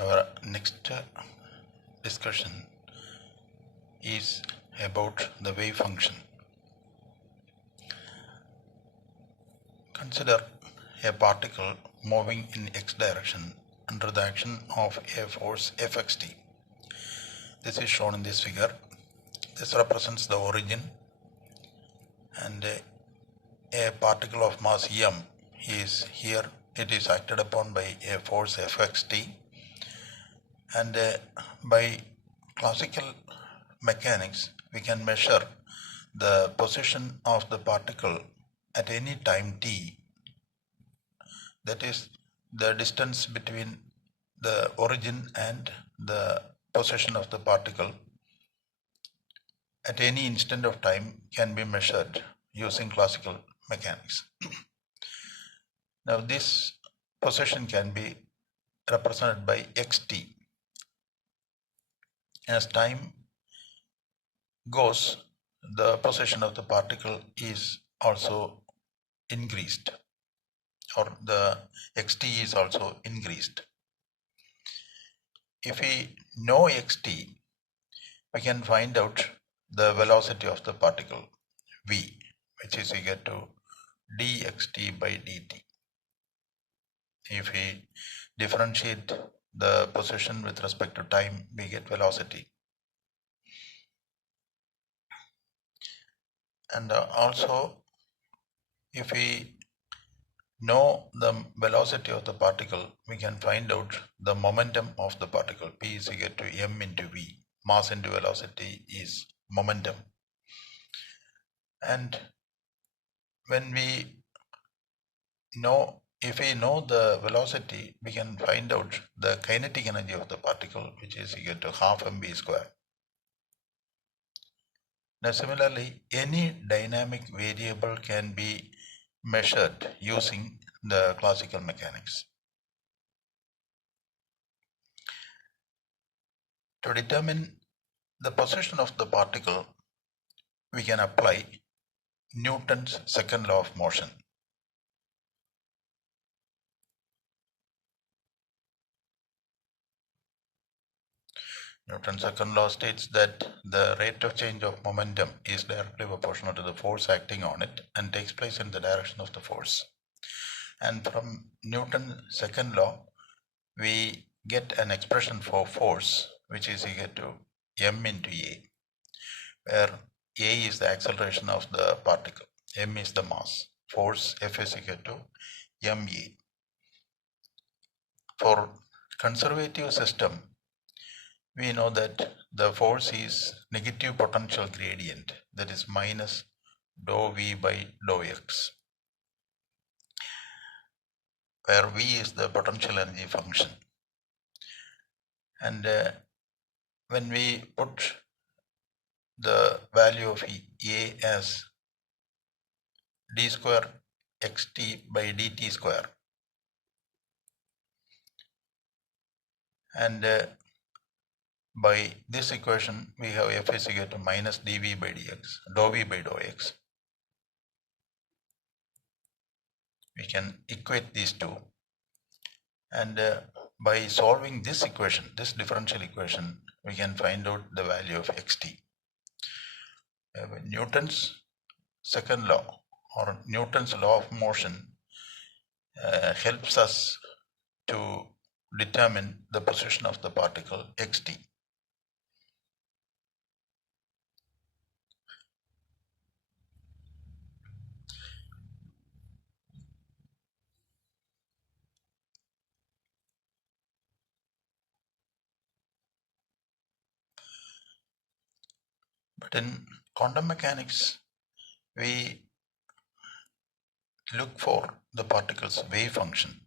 Our next discussion is about the wave function. Consider a particle moving in x direction under the action of a force Fxt. This is shown in this figure. This represents the origin, and a particle of mass m is here. It is acted upon by a force Fxt, and by classical mechanics we can measure the position of the particle at any time t, that is the distance between the origin and the position of the particle at any instant of time can be measured using classical mechanics. Now this position can be represented by xt. As time goes, the position of the particle is also increased, or the xt is also increased. If we know xt, we can find out the velocity of the particle v, which is equal to dxt by dt. If we differentiate the position with respect to time, we get velocity. And also, if we know the velocity of the particle, we can find out the momentum of the particle. P is equal to m into v. Mass into velocity is momentum. And when if we know the velocity, we can find out the kinetic energy of the particle, which is equal to half mv square. Now similarly, any dynamic variable can be measured using the classical mechanics. To determine the position of the particle, we can apply Newton's second law of motion. Newton's second law states that the rate of change of momentum is directly proportional to the force acting on it and takes place in the direction of the force. And from Newton's second law, we get an expression for force which is equal to m into a, where a is the acceleration of the particle, m is the mass, force F is equal to ma. For conservative system, we know that the force is negative potential gradient, that is minus dou v by dou x, where v is the potential energy function. And when we put the value of a as d square xt by dt square, and by this equation we have f is equal to minus dv by dx, dou v by dou x. We can equate these two, and by solving this equation, this differential equation, we can find out the value of xt. Newton's second law, or Newton's law of motion, helps us to determine the position of the particle xt. But in quantum mechanics, we look for the particle's wave function.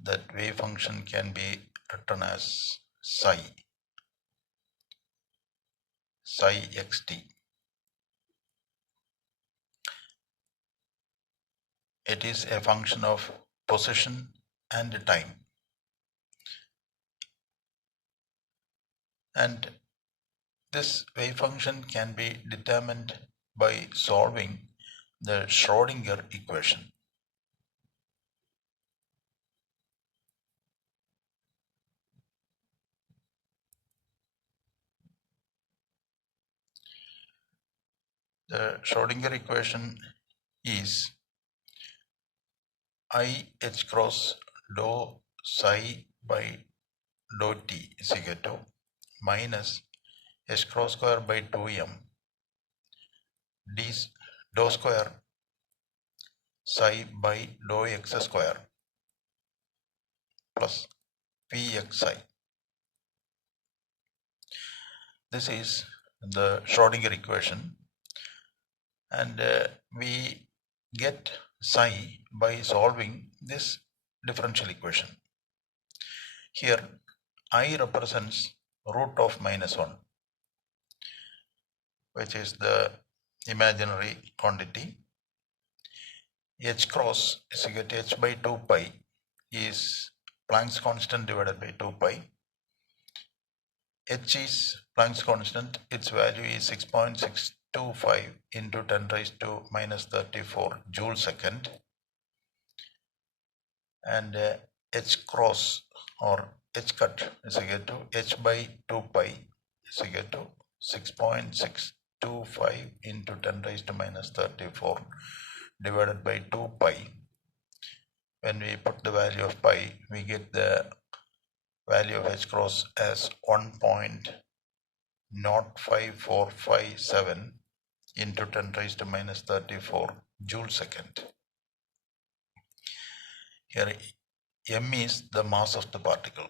That wave function can be written as psi xt. It is a function of position and time. And this wave function can be determined by solving the Schrödinger equation. The Schrodinger equation is I h cross dou psi by dou t is equal to minus h cross square by 2m d dou square psi by dou x square plus pxi. This is the Schrodinger equation, and we get psi by solving this differential equation. Here I represents root of -1, which is the imaginary quantity. H cross is equal to h by 2 pi is Planck's constant divided by 2 pi. H is Planck's constant, its value is 6.625 into 10 raised to -34 joule second, and H cross or H cut is equal to h by 2 pi is equal to 6.625 into 10 raised to -34 divided by 2 pi. When we put the value of pi, we get the value of H cross as 1.05457 into 10 raised to -34 joule second. Here m is the mass of the particle.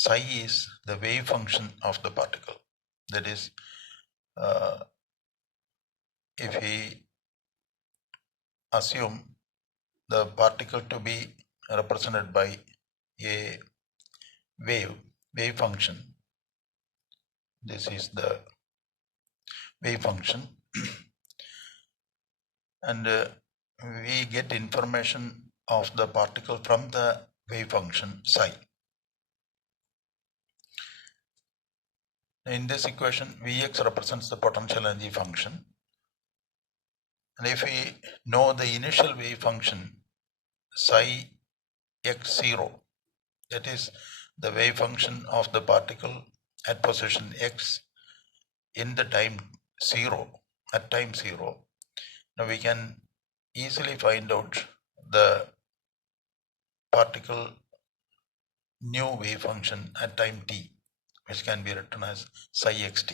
Psi is the wave function of the particle. That is, if we assume the particle to be represented by a wave function, this is the wave function, and we get information of the particle from the wave function psi. In this equation, Vx represents the potential energy function, and if we know the initial wave function psi x0, that is the wave function of the particle at position x in the time 0, at time 0, now we can easily find out the particle new wave function at time t, which can be written as psi xt.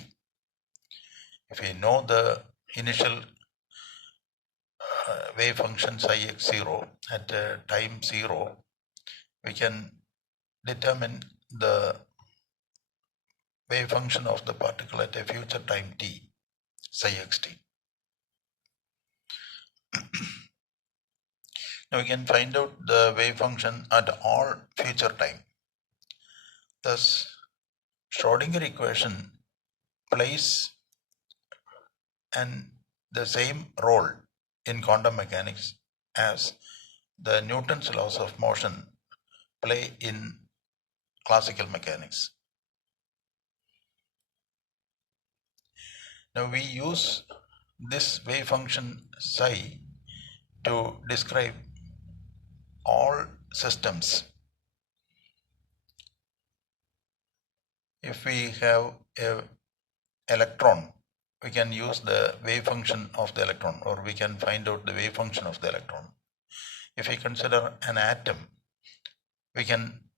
If we know the initial wave function psi x0 at time 0, we can determine the wave function of the particle at a future time t, psi xt. Now we can find out the wave function at all future time. Thus, Schrodinger equation plays the same role in quantum mechanics as the Newton's laws of motion play in classical mechanics. Now we use this wave function psi to describe all systems. If we have an electron, we can use the wave function of the electron, or we can find out the wave function of the electron. If we consider an atom, we can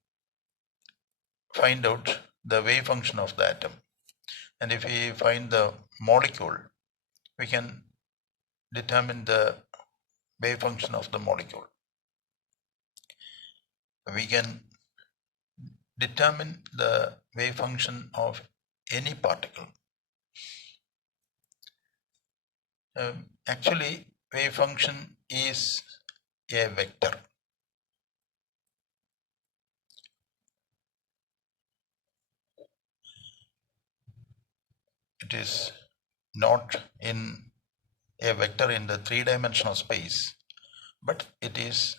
find out the wave function of the atom. And if we find the molecule, we can determine the wave function of the molecule. We can determine the wave function of any particle. Actually, wave function is a vector. It is not in a vector in the three-dimensional space, but it is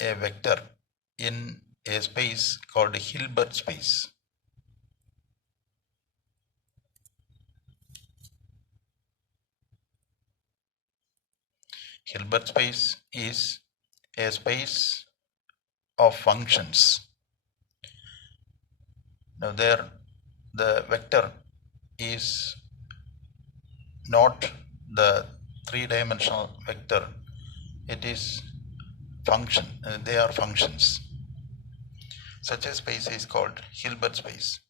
a vector in a space called Hilbert space. Hilbert space is a space of functions. Now there the vector is not the three-dimensional vector, it is function, they are functions. Such a space is called Hilbert space.